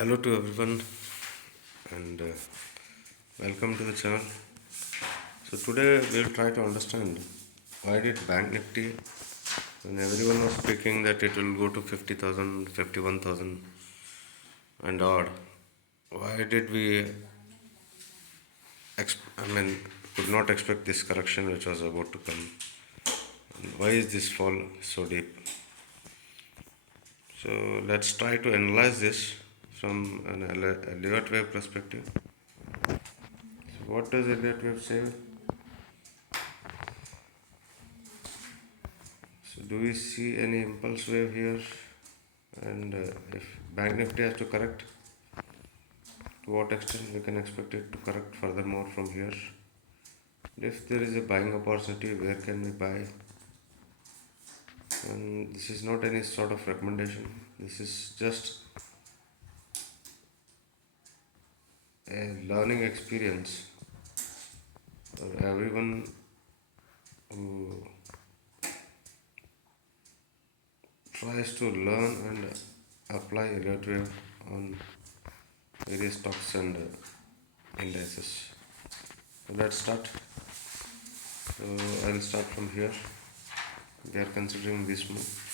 Hello to everyone and welcome to the channel. So today we'll try to understand why did Banknifty, when everyone was speaking that it will go to 50,000, 51,000 and odd, why did we could not expect this correction which was about to come? And why is this fall so deep? So let's try to analyze this from an Elliott wave perspective. So what does Elliott wave say? So do we see any impulse wave here? And if Bank Nifty has to correct, to what extent we can expect it to correct furthermore from here? If there is a buying opportunity, where can we buy? And this is not any sort of recommendation. This is just a learning experience for everyone who tries to learn and apply Elliott wave on various stocks and indices. So let's start. So I'll start from here. We are considering this move.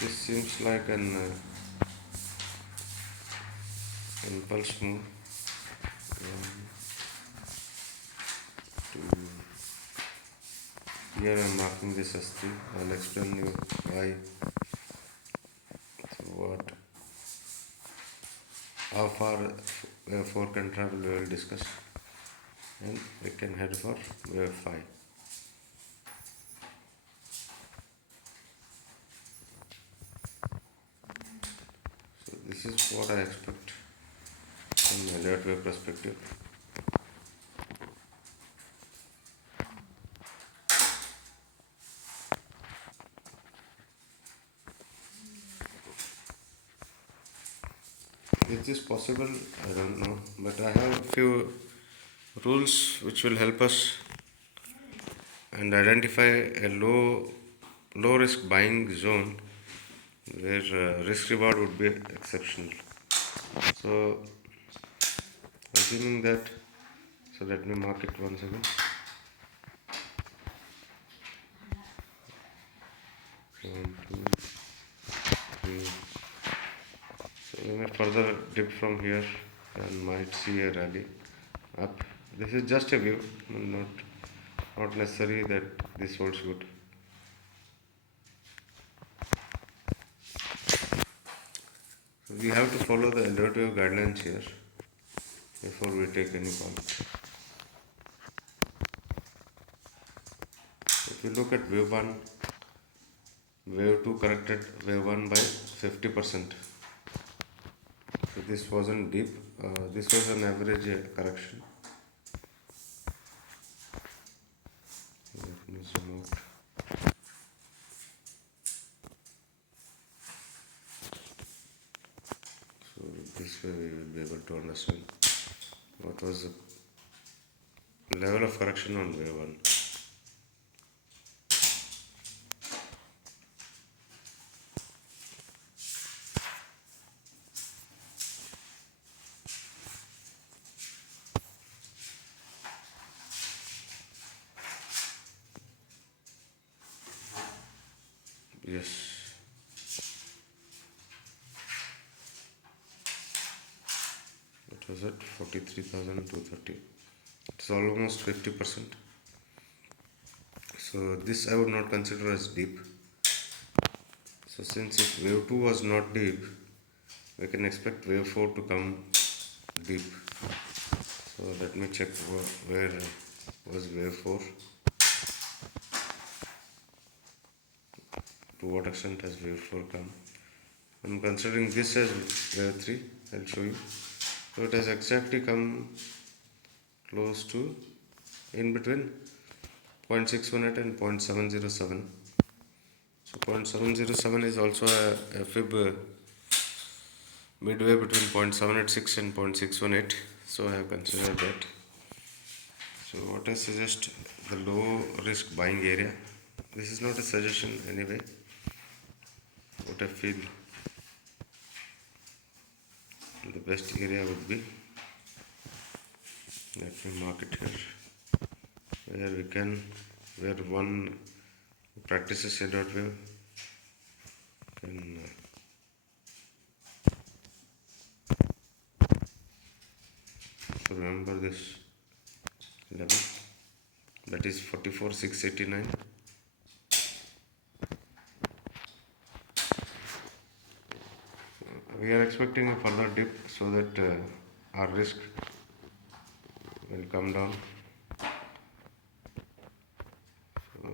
This seems like an impulse move. Here I am marking this as 3. I'll explain you why. So what, how far wave 4 can travel we will discuss, and we can head for wave 5. So this is what I expect from Elliott wave perspective. Is this possible? I don't know, but I have a few rules which will help us and identify a low risk buying zone where risk reward would be exceptional. So assuming that, so let me mark it once again. 1, 2, 3. So we may further dip from here and might see a rally up. This is just a view, not necessary that this holds good. So we have to follow the Elliott wave guidelines here before we take any call. If you look at wave 1, wave 2 corrected wave 1 by 50%. So this wasn't deep, this was an average correction. Let me zoom out. So this way we will be able to understand what was the level of correction on wave 1. Yes. What was it? 43,230. It's almost 50%. So this I would not consider as deep. So since if wave 2 was not deep, we can expect wave 4 to come deep. So let me check where was wave 4. To what extent has wave 4 come? I'm considering this as wave 3. I'll show you. So it has exactly come close to in between 0.618 and 0.707. So 0.707 is also a fib midway between 0.786 and 0.618. So I have considered that. So what I suggest, the low risk buying area This is not a suggestion anyway. What I feel the best area would be. Let me mark it here. Where one practices a dot wave can so remember this level, that is 44,689. We are expecting a further dip so that our risk will come down. So,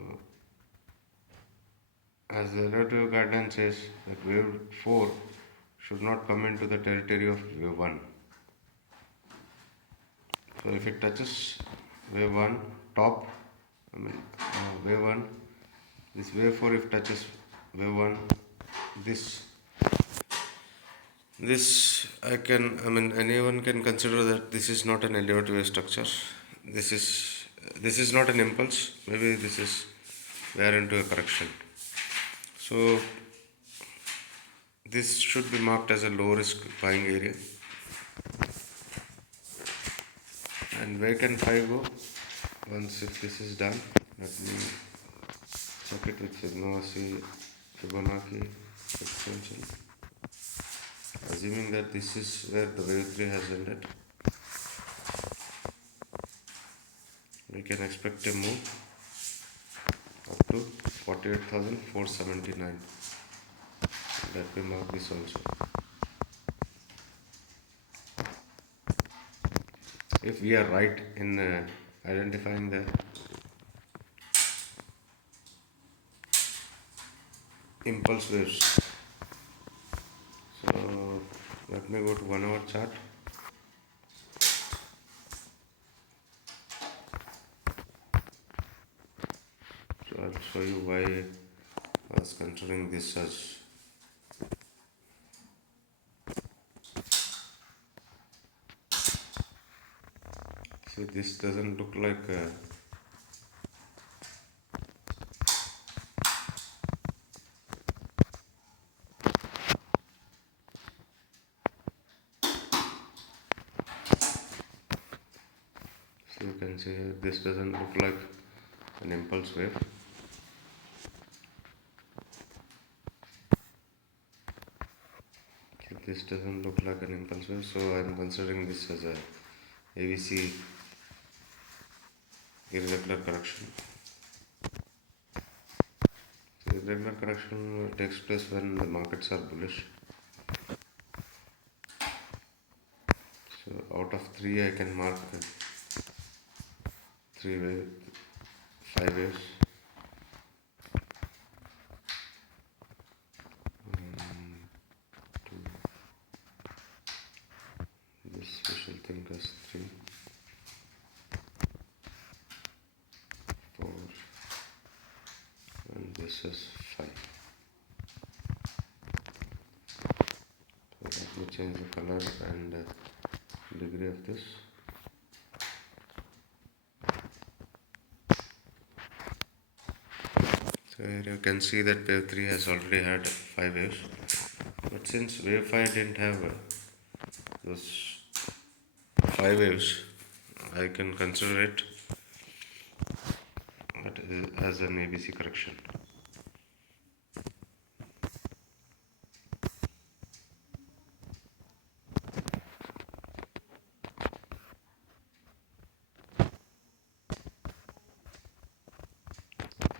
as the relative guideline says, that wave 4 should not come into the territory of wave 1. So if it touches wave 1 top, wave 1, this wave 4 if touches wave 1, this anyone can consider that this is not an Elliott wave structure. This is not an impulse. Maybe we are into a correction. So this should be marked as a low risk buying area. And where can 5 go? Once if this is done, let me check it with Fibonacci extension. Assuming that this is where the wave 3 has ended, we can expect a move up to 48,479. Let me mark this also. If we are right in identifying the impulse waves, so let me go to 1 hour chart. So I'll show you why I was considering this as see, this doesn't look like so you can see this doesn't look like an impulse wave. So this doesn't look like an impulse wave, so I am considering this as a ABC irregular correction. So irregular correction takes place when the markets are bullish. So out of 3 I can mark 5 waves. This we shall think as 3, 4, and this is 5. So let me change the color and degree of this. So here you can see that wave 3 has already had 5 waves, but since wave 5 didn't have those 5 waves, I can consider it as an ABC correction.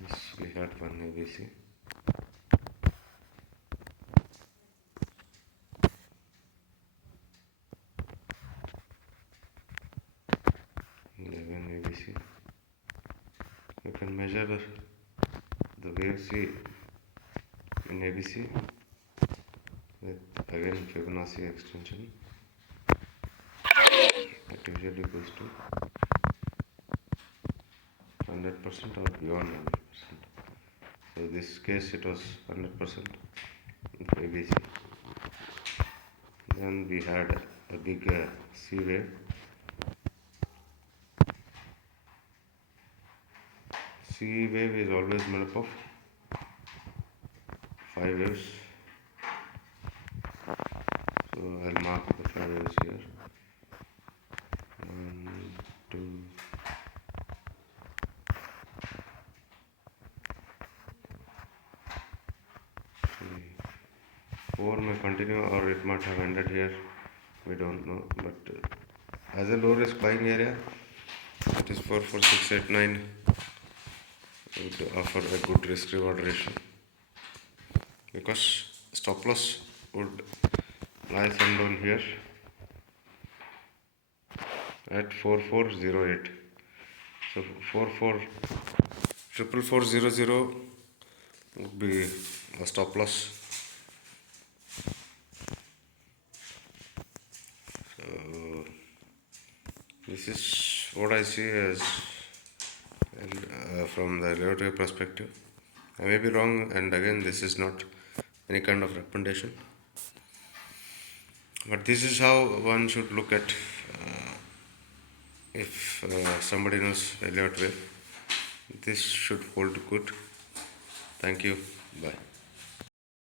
Yes, we had one ABC. You can measure the wave C in ABC with again Fibonacci extension. It usually goes to 100% or beyond 100%. So in this case it was 100% in ABC. Then we had a big C wave. C wave is always made up of 5 waves. So I'll mark the 5 waves here. 1, 2, 3, 4 may continue or it might have ended here. We don't know, but as a low risk buying area, it is 4, 4, 6, 8, 9 would offer a good risk reward ratio, because stop loss would lie down here at 4408. So 4400 would be a stop loss. So this is what I see as from the relative perspective. I may be wrong, and again, this is not any kind of recommendation, but this is how one should look at if somebody knows Elliott wave. This should hold good. Thank you. Bye.